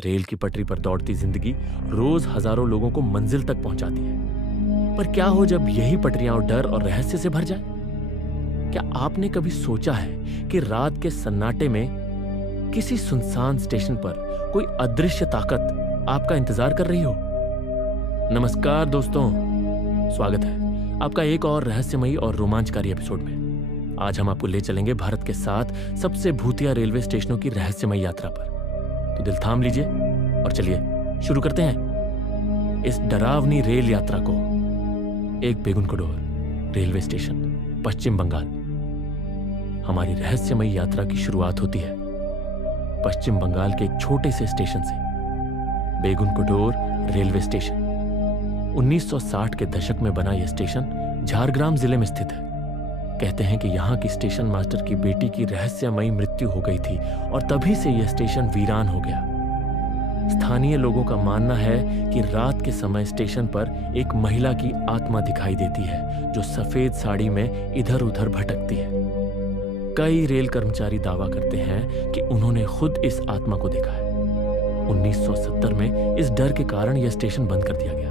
Rail की पटरी पर दौड़ती जिंदगी रोज हजारों लोगों को मंजिल तक पहुंचाती है। पर क्या हो जब यही पटरियां डर और रहस्य से भर जाए? क्या आपने कभी सोचा है कि रात के सन्नाटे में किसी सुनसान स्टेशन पर कोई अदृश्य ताकत आपका इंतजार कर रही हो? नमस्कार दोस्तों, स्वागत है आपका एक और रहस्यमयी और रोमांचकारी एपिसोड में। आज हम आपको ले चलेंगे भारत के 7 सबसे भूतिया रेलवे स्टेशनों की रहस्यमयी यात्रा पर। तो दिल थाम लीजिए और चलिए शुरू करते हैं इस डरावनी रेल यात्रा को। एक बेगुनकडोर रेलवे स्टेशन, पश्चिम बंगाल। हमारी रहस्यमयी यात्रा की शुरुआत होती है पश्चिम बंगाल के एक छोटे से स्टेशन से, बेगुनकडोर रेलवे स्टेशन। 1960 के दशक में बना यह स्टेशन झारग्राम जिले में स्थित है। कहते हैं कि यहाँ की स्टेशन मास्टर की बेटी की रहस्यमयी मृत्यु हो गई थी और तभी से यह स्टेशन वीरान हो गया। स्थानीय लोगों का मानना है कि रात के समय स्टेशन पर एक महिला की आत्मा दिखाई देती है जो सफेद साड़ी में इधर उधर भटकती है। कई रेल कर्मचारी दावा करते हैं कि उन्होंने खुद इस आत्मा को देखा है। 1970 में इस डर के कारण यह स्टेशन बंद कर दिया गया।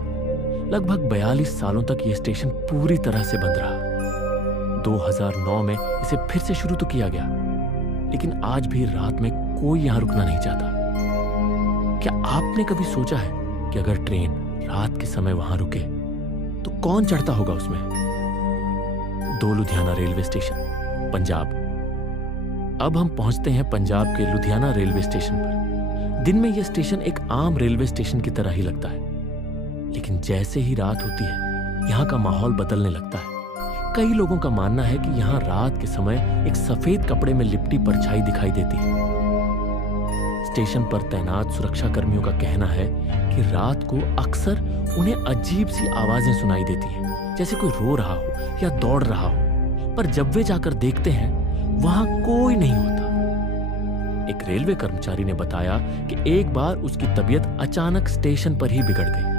लगभग 42 सालों तक यह स्टेशन पूरी तरह से बंद रहा। 2009 में इसे फिर से शुरू तो किया गया, लेकिन आज भी रात में कोई यहां रुकना नहीं चाहता। क्या आपने कभी सोचा है कि अगर ट्रेन रात के समय वहां रुके तो कौन चढ़ता होगा उसमें? 2 लुधियाना रेलवे स्टेशन, पंजाब। अब हम पहुंचते हैं पंजाब के लुधियाना रेलवे स्टेशन पर। दिन में यह स्टेशन एक आम रेलवे स्टेशन की तरह ही लगता है, लेकिन जैसे ही रात होती है यहाँ का माहौल बदलने लगता है। कई लोगों का मानना है कि यहाँ रात के समय एक सफेद कपड़े में लिपटी परछाई दिखाई देती है। स्टेशन पर तैनात सुरक्षा कर्मियों का कहना है कि रात को अक्सर उन्हें अजीब सी आवाजें सुनाई देती हैं, जैसे कोई रो रहा हो या दौड़ रहा हो। पर जब वे जाकर देखते हैं वहां कोई नहीं होता। एक रेलवे कर्मचारी ने बताया कि एक बार उसकी तबीयत अचानक स्टेशन पर ही बिगड़ गई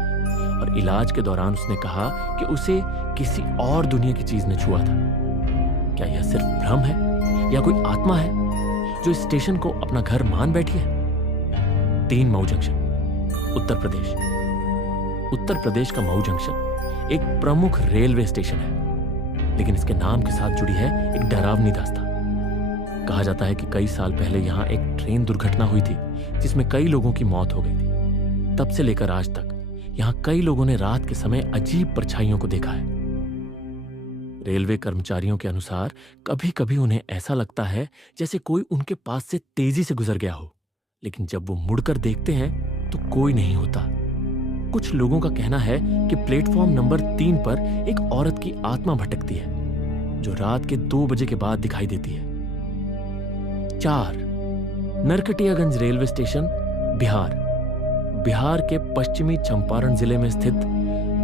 और इलाज के दौरान उसने कहा कि उसे किसी और दुनिया की चीज ने छुआ था। क्या यह सिर्फ भ्रम है या कोई आत्मा है जो इस स्टेशन को अपना घर मान बैठी है? 3 मऊ जंक्शन, उत्तर प्रदेश। उत्तर प्रदेश का मऊ जंक्शन एक प्रमुख रेलवे स्टेशन है, लेकिन इसके नाम के साथ जुड़ी है एक डरावनी दास्तान। कहा जाता है कि कई साल पहले यहां एक ट्रेन दुर्घटना हुई थी जिसमें कई लोगों की मौत हो गई थी। तब से लेकर आज तक यहां कई लोगों ने रात के समय अजीब परछाइयों को देखा है। रेलवे कर्मचारियों के अनुसार कभी कभी उन्हें ऐसा लगता है जैसे कोई उनके पास से तेजी से गुजर गया हो, लेकिन जब वो मुड़कर देखते हैं तो कोई नहीं होता। कुछ लोगों का कहना है कि प्लेटफॉर्म नंबर 3 पर एक औरत की आत्मा भटकती है जो रात के 2 बजे के बाद दिखाई देती है। 4 नरकटियागंज रेलवे स्टेशन, बिहार। बिहार के पश्चिमी चंपारण जिले में स्थित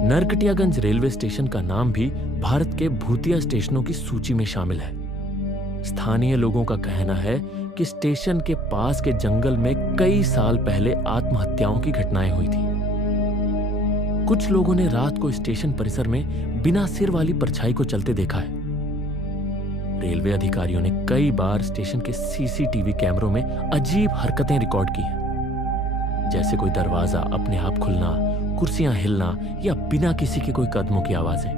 नरकटियागंज रेलवे स्टेशन का नाम भी भारत के भूतिया स्टेशनों की सूची में शामिल है। स्थानीय लोगों का कहना है कि स्टेशन के पास के जंगल में कई साल पहले आत्महत्याओं की घटनाएं हुई थी। कुछ लोगों ने रात को स्टेशन परिसर में बिना सिर वाली परछाई को चलते देखा है। रेलवे अधिकारियों ने कई बार स्टेशन के सीसीटीवी कैमरों में अजीब हरकतें रिकॉर्ड की हैं, जैसे कोई दरवाजा अपने आप खुलना, कुर्सियां हिलना या बिना किसी के कोई कदमों की आवाजें।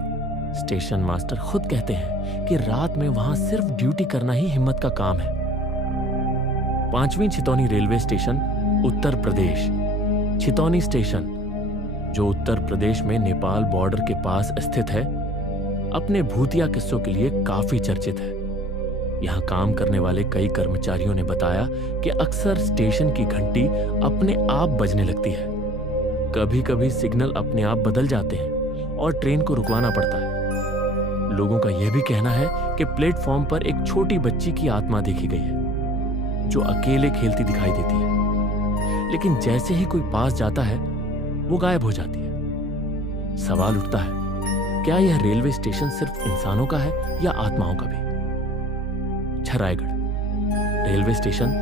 स्टेशन मास्टर खुद कहते हैं कि रात में वहां सिर्फ ड्यूटी करना ही हिम्मत का काम है। 5वीं Chhitauni railway station, Uttar Pradesh. Chhitauni station, जो उत्तर प्रदेश में नेपाल बॉर्डर के पास स्थित है, अपने भूतिया किस्सों के लिए काफी चर्चित है। यहां काम करने वाले कई कर्मचारियों ने बताया कि अक्सर स्टेशन की घंटी अपने आप बजने लगती है। कभी कभी सिग्नल अपने आप बदल जाते हैं और ट्रेन को रुकवाना पड़ता है। लोगों का यह भी कहना है कि प्लेटफॉर्म पर एक छोटी बच्ची की आत्मा देखी गई है जो अकेले खेलती दिखाई देती है, लेकिन जैसे ही कोई पास जाता है वो गायब हो जाती है। सवाल उठता है, क्या यह रेलवे स्टेशन सिर्फ इंसानों का है या आत्माओं का भी? Raigarh railway station,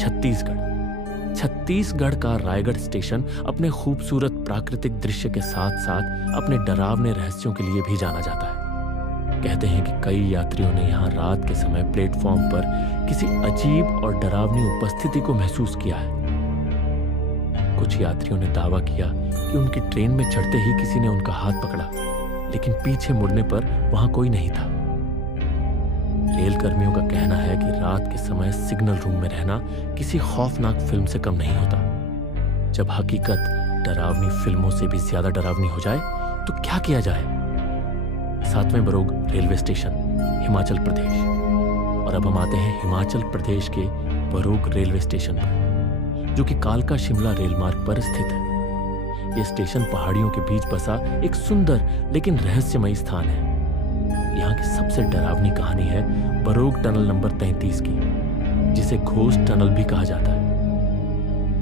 Chhattisgarh. छत्तीसगढ़ का रायगढ़ स्टेशन अपने खूबसूरत प्राकृतिक दृश्य के साथ साथ अपने डरावने रहस्यों के लिए भी जाना जाता है। कहते हैं कि कई यात्रियों ने यहाँ रात के समय प्लेटफॉर्म पर किसी अजीब और डरावनी उपस्थिति को महसूस किया है। कुछ यात्रियों ने दावा किया कि उनकी ट्रेन में चढ़ते ही किसी ने उनका हाथ पकड़ा, लेकिन पीछे मुड़ने पर वहां कोई नहीं था। रेल कर्मियों का कहना है कि रात के समय सिग्नल रूम में रहना किसी खौफनाक फिल्म से कम नहीं होता। जब हकीकत डरावनी फिल्मों से भी ज्यादा डरावनी हो जाए तो क्या किया जाए? 7वें बरोग रेलवे स्टेशन, हिमाचल प्रदेश। और अब हम आते हैं हिमाचल प्रदेश के बरोग रेलवे स्टेशन पर, जो कि कालका शिमला रेल मार्ग पर स्थित है। यह स्टेशन पहाड़ियों के बीच बसा एक सुंदर लेकिन रहस्यमयी स्थान है। यहाँ की सबसे डरावनी कहानी है बरोग टनल नंबर 33 की, जिसे घोस्ट टनल भी कहा जाता है।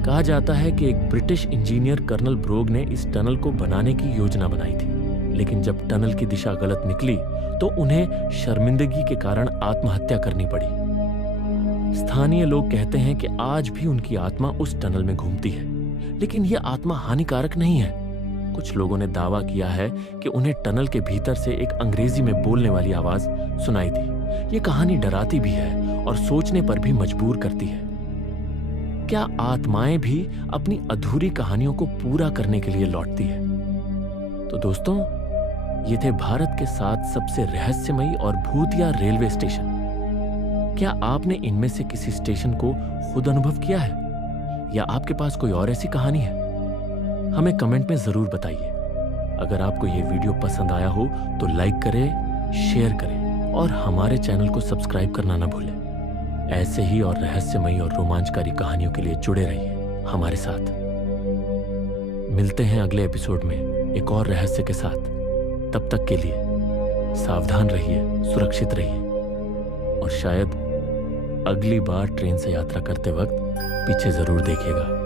कहा जाता है कि एक ब्रिटिश इंजीनियर कर्नल ब्रोग ने इस टनल को बनाने की योजना बनाई थी, लेकिन जब टनल की दिशा गलत निकली तो उन्हें शर्मिंदगी के कारण आत्महत्या करनी पड़ी। स्थानीय लोग कहते हैं कि आज भी उनकी आत्मा उस टनल में घूमती है, लेकिन यह आत्मा हानिकारक नहीं है। कुछ लोगों ने दावा किया है कि उन्हें टनल के भीतर से एक अंग्रेजी में बोलने वाली आवाज सुनाई थी। ये कहानी डराती भी है और सोचने पर भी मजबूर करती है। क्या आत्माएं भी अपनी अधूरी कहानियों को पूरा करने के लिए लौटती है? तो दोस्तों, ये थे भारत के 7 सबसे रहस्यमयी और भूतिया रेलवे स्टेशन। क्या आपने इनमें से किसी स्टेशन को खुद अनुभव किया है, या आपके पास कोई और ऐसी कहानी है? हमें कमेंट में जरूर बताइए। अगर आपको ये वीडियो पसंद आया हो तो लाइक करें, शेयर करें और हमारे चैनल को सब्सक्राइब करना ना भूलें। ऐसे ही और रहस्यमयी और रोमांचकारी कहानियों के लिए जुड़े रहिए हमारे साथ। मिलते हैं अगले एपिसोड में एक और रहस्य के साथ। तब तक के लिए सावधान रहिए, सुरक्षित रहिए और शायद अगली बार ट्रेन से यात्रा करते वक्त पीछे जरूर देखिएगा।